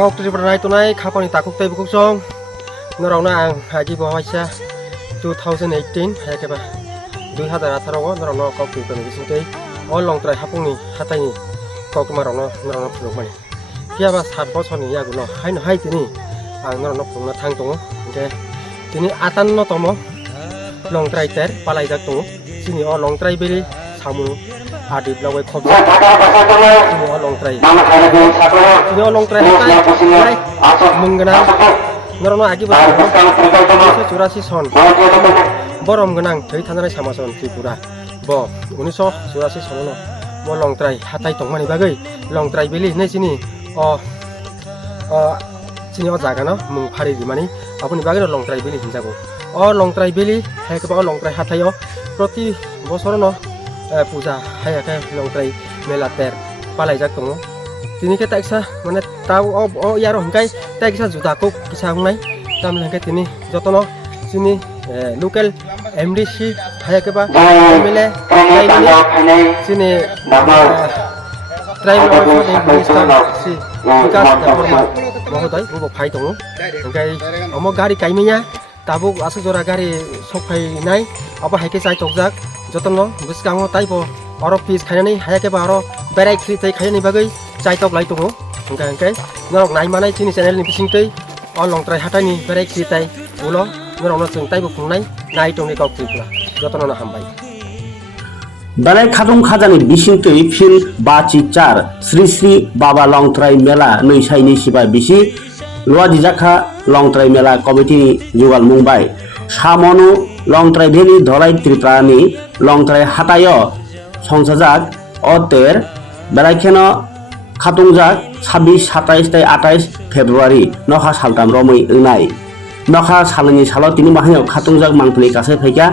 kau trip rai tunai kapani takuk tai bukuk song norongna ang haji bawaisa 2018 hayakeba 2018 norongna kau trip ni bisingtei all long try hapungni hataini kau kumarongna norongna phulukmani kiaba 7 bosoni yaguno haino hai tini ang norongna phulukna thang tongo ke tini atan no tomo long try ter palai jak tongo sini all long try beli samu adip lawai khob sini all long try sini all long try hai menggana norongna agi ba 1984 son borom genang thei thanai samason tripura bo 1984 sono bo long try hatai tongmani bagai long try beli nei sini sini o jaga no mung phari dimani apuni bagai long try beli hinjago long try beli hai ka long try hatai o proti bosor no puja hai ka long try mela ter palai jak tongo tini ke taiksa mane tau yaro hingkai taiksa juta ko kisa hungnai tam lengke tini jotono sini local MDC hai ke ba mele sini tribal minister si Vikas Deborma mohodai bubo phai tongo hingkai omo gari kaiminya tabuk asu jora gari sokhai nai aba haike chai tokjak jotono biskango taibo aro piece khainani hai ke ba aro berai khri tai khaini bagai chai tok lai tongo hingkai norok nai manai chini channel ni bisingtei long try hatani berai khri tai ulo norokno chung taibo fungnai nai tongni kau khipla jotono na hambai balai khatung khajani bisingtei phil bachi char Sri Sri Baba Long Try Mela nei saini sibai bisi loadi jakha Long Try Mela committee ni jugal mumbai samonu Long Try Valley dholai tripurani Long Try hatayo songsajak oter balai kheno khatungjak 26 27 tai 28 February nokha saltam romoi wnai nokha salni salo tini mahayok khatungjak mangpli kasai phaika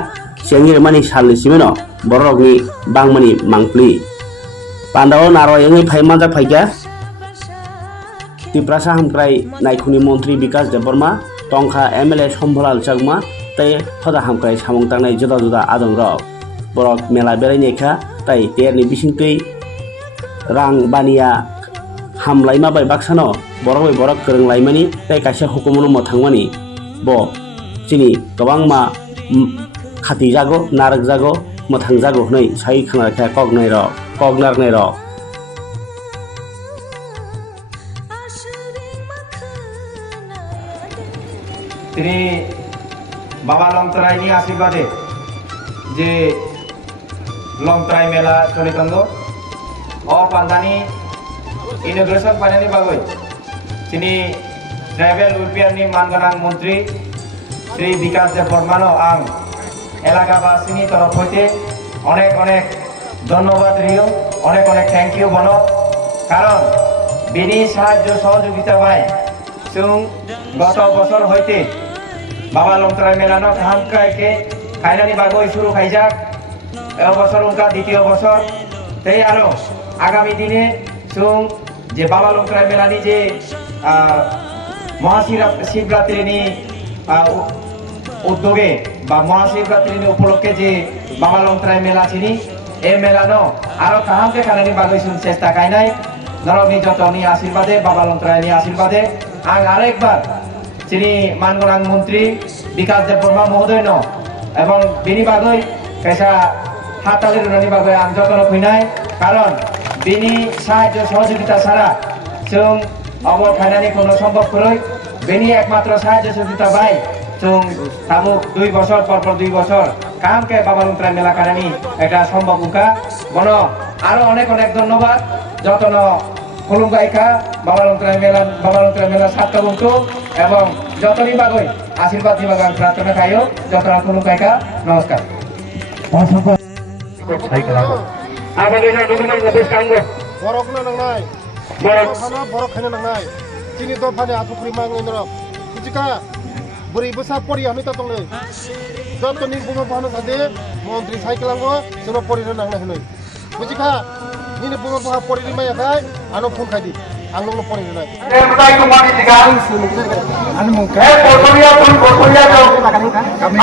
sengir mani salni simeno borokni bangmani mangpli pandao naro yengi phaimajak phaika tiprasa hamkrai naikuni mantri Vikas Deborma tongkha MLA Sombholal Chakma tai hoda hamkrai samung tangnai juda juda adong rok borok mela berai nekha tai terni bisingtei rang bania hamlai ma bai baksano borok borok kereng laimani tai kaisa hukumono mo thangmani bo chini gobangma khati jago narak jago mothang jago hnai sai khana kha kognar nai rok তিনি বাবা long try ni আশীর্বাদে যে long try মেলা চলিতঙ্গ ও পান্দানি inauguration পানানি বাগৈ তিনি tribal welfare ni মানগোনাং মন্ত্রী শ্রী বিকাশ দেববর্মানো আং এলাকাবাসীনি তরফ হইতে অনেক অনেক ধন্যবাদ রিও অনেক অনেক থ্যাংক ইউ বনো কারণ বিনি সাহায্য সহযোগিতা পাই जों গত বছর হইতে বাবা লং ট্রাই মেলানো হামকাইকে খাইনানি বাগৈ শুরু খাইজাক এই বছর উনকা দ্বিতীয় বছর তাই আরো আগামী দিনে जों যে বাবা লং ট্রাই মেলানি যে মহাশিবরাত্রিনি উদ্যোগে বা মহাশিবরাত্রিনি উপলক্ষে যে বাবা লং ট্রাই মেলা চিনি এই মেলানো আরো কাহামকে খাইনানি বাগৈ শুন চেষ্টা কাইনাই নরকনি যতনি আশীর্বাদে বাবা লং ট্রাই ni আশীর্বাদে आं आरेकबार चिनी मानगोनां मंत्री विकास देबबर्मा महोदय न एवं बिनि बागै कैसा हाताले रुनानि बागै आं जतन फैनाय कारण बिनि साहाय्य सहयोगिता सारा जों अब खाइनानि कोनो सम्भव करै बिनि एकमात्र साहाय्य सहयोगिता बाय जों तामु 2 বছর পর 2 বছর काम के बाबा लং ट्राई मेला कारानि এটা সম্ভব উকা বনো আরো অনেক অনেক ধন্যবাদ যতন খুলুমগাইকা বাবা লং ট্রাই মেলা সাতটা বন্ধু এবং যতনি বাগৈ আশীর্বাদ দিবাগ আমি প্রার্থনা খাইও যতনা খুলুমগাইকা নমস্কার আমাদের নতুন প্রদেশ কাঙ্গো borok na nangnai borok khana nangnai chini do phane athukri mangnai norok jika buri busa pori ami ta tongnai jotoni bumo phano sade mantri cyclango sono pori na nangnai hnoi bujika nini bumo pori mai khai ano phone khai di আলো পরে না Tempai kembali tiga. আমি মুখ Portolia pun portolia dong.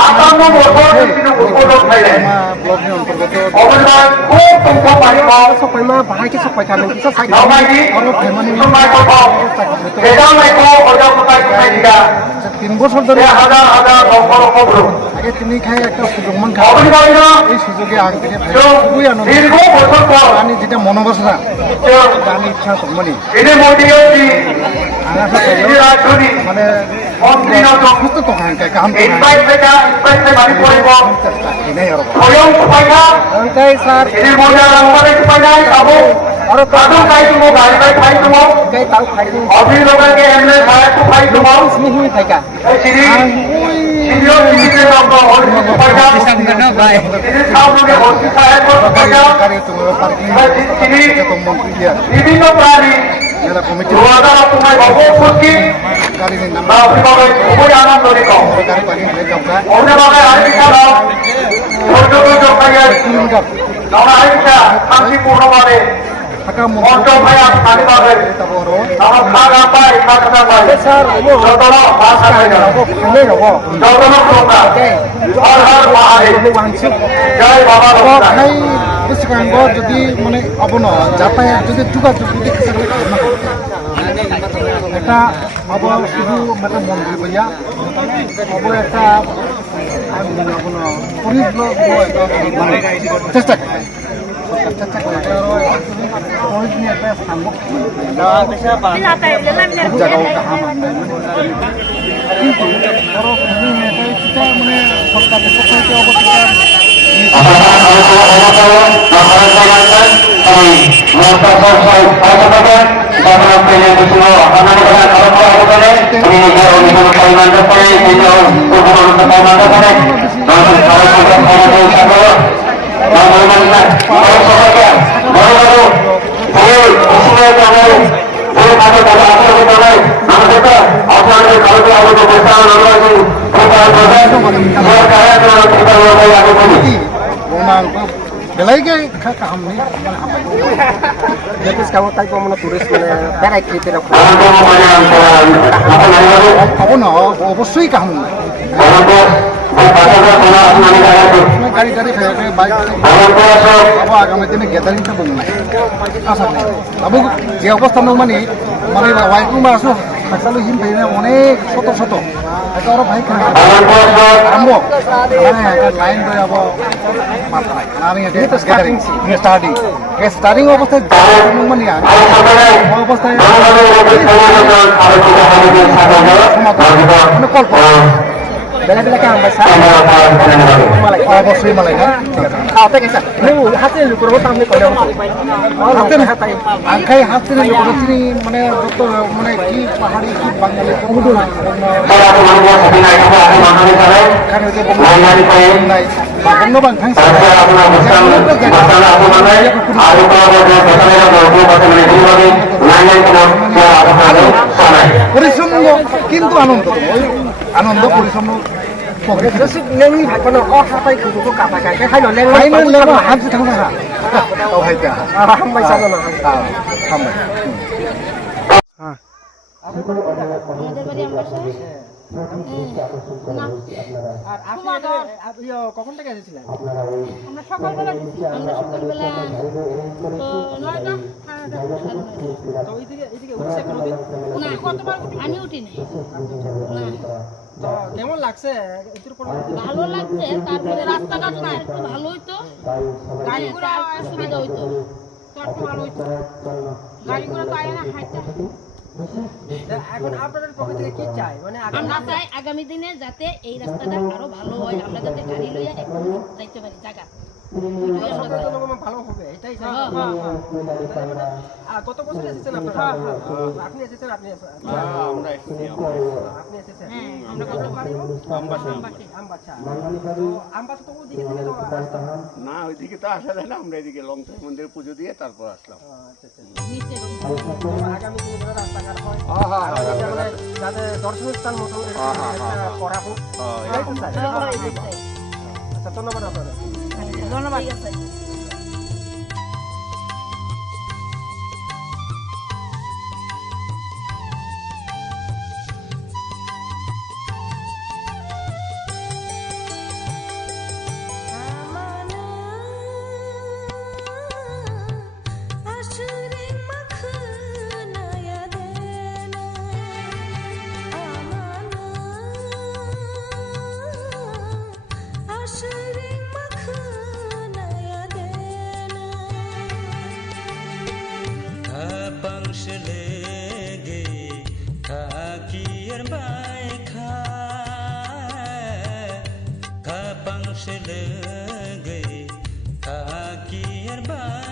Apa mau botol di sini botol saya. Blog নি অন্তর্গত Omongan kok tunggu paling mau. সবাই মা বাহাইকে সবাই কামেন কিছু সাইড Kau lagi. অন্য ফেমানি Semai kau. Kita mai kau orang kita kembali tiga. 3 বছর ধরে Dia ada rokok bro. আগে তিনি খাই একটা সুযোগ মান খাই Kau ni kau ini. এই সুযোগে আগে থেকে Jom. খুবই আনন্দ Dirgo botol kau. আমি যেটা মনোবাসনা Jom. আমি ইচ্ছা সম্মানি Ini mau dia di. আশা Ini racuni. মানে Menteri nonton. সুস্থ তো খান কাই কাম তো Invite mereka, invite saya balik boleh kok. নাই আর Koyong supaya. তাই sir Ini mau jalan pada supaya kamu. আরো Kamu kayak semua balik balik kayak semua. কাই তাও খাইতে Abis lo kan ke ML saya tuh kayak semua. স্নেহি থাকা Sini, আর sini lo sini ke nonton orang supaya. Ini kamu ke orang saya kok supaya. কারে তুমি parking Sini, তো মন্ত্রী দিয়া ini no prani. মেলা committee Luar तुम्हारे बाबू कुski. গাড়ি নি নাম Tapi bagai umur anak dari kau. গাড়ি পার্কিং হয়ে যাওয়া Orang bagai hari kita lo. Foto kayak. Kilometre Nama hari kita masih purno balik. থাকা Foto kayak hari bagai. মন্ত্রী বড় Nama kagak apa, kagak apa. Sir Jodoh bahasa saya. খানে হব Jodoh keluarga. Har mahal. ওয়ানসু Jai Baba Longtrai. খাই বুঝকাঙ্গ যদি মানে অবন যাতায়াত যদি যোগাযোগ যদি একটা অব শুধু মানে মন্দির বইয়া অব একটা অবন পুলিশ মানে চেষ্টা করে চেষ্টা করে পুলিশ নিয়ে একটা স্থান জায়গাও কাহা কিন্তু বড় মানে সরকারের পক্ষ অবস্থা Belaiga kaham ni. Jadi sekarang tadi pun mana turis mana berai kita nak. Apa no? Obosui kaham. গাড়ি গাড়ি খেয়ে বাইক আবার আগামী দিনে গ্যাদারিংটা বলুন না আশা নেই আবু যে অবস্থা মানে মানে ওয়াইকু মাছ খাসালু হিম পেয়ে অনেক শত শত এটা ওরা ভাই আরম্ভ লাইন ধরে যাবো আমি গ্যাদারিং স্টার্টিং স্টার্টিং অবস্থায় মানে অবস্থায় মানে কল্প Bela-bela kan besar. Malai. Oh, bosui malai kan. Ah, tak kisah. Ni hasil lu kurang tamne kalau. Hasil hatai. Angkai hasil lu kurang sini mana doktor mana ki pahari ki Bangali kemudian. Karena dia bangai. Bahkan no bang thang. পরিশ্রম কিন্তু আনন্দ আনন্দ পরিশ্রম নেই ভাগন অহাতাই খুব কাটা কাটা খাই লেং লেং হামসি থাকা ও হাইতা হামবাই সানো না হামবাই হ্যাঁ আমাদের বাড়ি আমরা আর আপনি কখন থেকে এসেছিলেন আমরা সকালবেলা তো 9টা তো এইদিকে উঠছে কোনোদিন না কতবার আমি উঠি নাই তো কেমন লাগছে এটির উপর ভালো লাগছে তারপরে রাস্তাঘাট না একটু ভালো হইতো গাড়ি ঘোড়া সুবিধা হইতো তো একটু ভালো হইতো গাড়ি ঘোড়া তো আয় না হাঁটতে এখন আপনাদের পক্ষ থেকে কি চাই মানে আমরা চাই আগামী দিনে যাতে এই রাস্তাটা আরো ভালো হয় আমরা যাতে গাড়ি লইয়া একটু যাইতে পারি জায়গা ভালো হবে এটাই চাই কত বছর এসেছেন আপনারা আপনি এসেছেন আপনি আমরা এসেছি আপনি এসেছেন আমরা কত পারবো আমবাসা তো ওদিকে থেকে আসতে না ওইদিকে তো আসা যায় না আমরা এদিকে লংথাই মন্দিরে পুজো দিয়ে তারপর আসলাম নিচে আগামী দিনে রাস্তাঘাট হয় যাতে দর্শনীয় স্থান মতো করা হোক আচ্ছা ধন্যবাদ আপনাদের ধন্যবাদ Kakir baikha kapang selenggai kakir baik